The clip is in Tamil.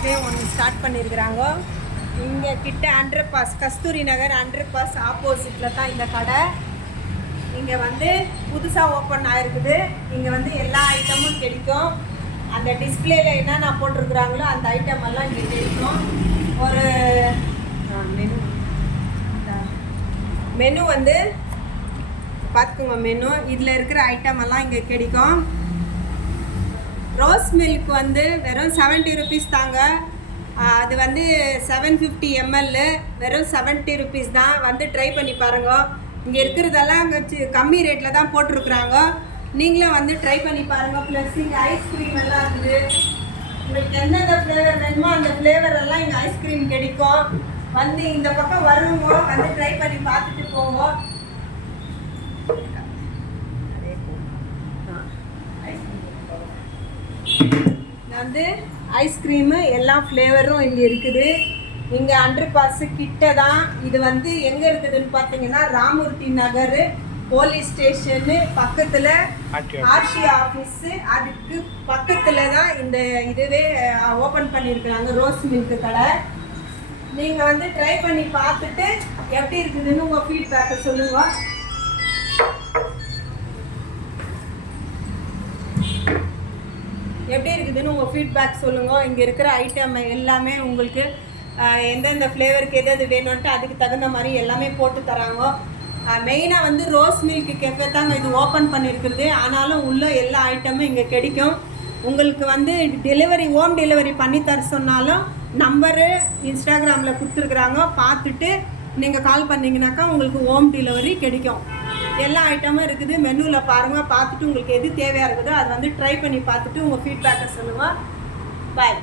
பக்கத்துலேயே ஒன்று ஸ்டார்ட் பண்ணியிருக்கிறாங்க. இங்கே கிட்ட அண்டர் பாஸ், கஸ்தூரி நகர் அண்டர் பாஸ் ஆப்போசிட்டில் தான் இந்த கடை. இங்கே வந்து புதுசாக ஓப்பன் ஆகிருக்குது. இங்கே வந்து எல்லா ஐட்டமும் கிடைக்கும். அந்த டிஸ்பிளேல என்னென்ன போட்டிருக்குறாங்களோ அந்த ஐட்டம் எல்லாம் இங்கே கிடைக்கும். ஒரு மெனு வந்து பார்த்துக்கோங்க. மெனு இதில் இருக்கிற ஐட்டம் எல்லாம் இங்கே கிடைக்கும். ரோஸ் மில்க் வந்து வெறும் 70 rupees தாங்க. அது வந்து 750 ml வெறும் 70 rupees தான். வந்து ட்ரை பண்ணி பாருங்க. இங்கே இருக்கிறதெல்லாம் அங்கே கம்மி ரேட்டில் தான் போட்டிருக்குறாங்க. நீங்களும் வந்து ட்ரை பண்ணி பாருங்கள். ப்ளஸ் இங்கே ஐஸ்கிரீம் எல்லாம் இருக்குது. உங்களுக்கு எந்தெந்த ஃப்ளேவர் வேணுமோ அந்த ஃப்ளேவர் எல்லாம் இங்கே ஐஸ்கிரீம் கிடைக்கும். வந்து இந்த பக்கம் வருவோங்க, வந்து ட்ரை பண்ணி பார்த்துட்டு போங்க. வந்து ஐஸ்கிரீமு எல்லா ஃப்ளேவரும் இங்கே இருக்குது. இங்கே அண்டர் பாஸ் கிட்ட தான். இது வந்து எங்கே இருக்குதுன்னு பார்த்தீங்கன்னா ராமூர்த்தி நகர் போலீஸ் ஸ்டேஷனு பக்கத்தில் ஆர்சி ஆஃபீஸு, அதுக்கு பக்கத்தில் தான் இந்த இதுவே ஓப்பன் பண்ணியிருக்கிறாங்க ரோஸ் மில்க் கடை. நீங்கள் வந்து ட்ரை பண்ணி பார்த்துட்டு எப்படி இருக்குதுன்னு உங்கள் ஃபீட்பேக்கை சொல்லுங்கள். எப்படி இருக்குதுன்னு உங்கள் ஃபீட்பேக் சொல்லுங்கள். இங்கே இருக்கிற ஐட்டம் எல்லாமே உங்களுக்கு எந்தெந்த ஃப்ளேவருக்கு எது வேணும்ன்ட்டு அதுக்கு தகுந்த மாதிரி எல்லாமே போட்டு தராங்க. மெயினாக வந்து ரோஸ் மில்க் கெஃபே தாங்க இது ஓப்பன் பண்ணியிருக்கிறது. ஆனாலும் உள்ள எல்லா ஐட்டமும் இங்கே கிடைக்கும். உங்களுக்கு வந்து டெலிவரி, ஹோம் டெலிவரி பண்ணி தர சொன்னாலும் நம்பரு இன்ஸ்டாகிராமில் கொடுத்துருக்குறாங்க. பார்த்துட்டு நீங்கள் கால் பண்ணிங்கனாக்கா உங்களுக்கு ஹோம் டெலிவரி கிடைக்கும். எல்லா ஐட்டமும் இருக்குது. மெனுவில் பாருங்கள். பார்த்துட்டு உங்களுக்கு எது தேவையாக இருக்குதோ அதை வந்து ட்ரை பண்ணி பார்த்துட்டு உங்கள் ஃபீட்பேக்கை சொல்லுங்கள். பாய்.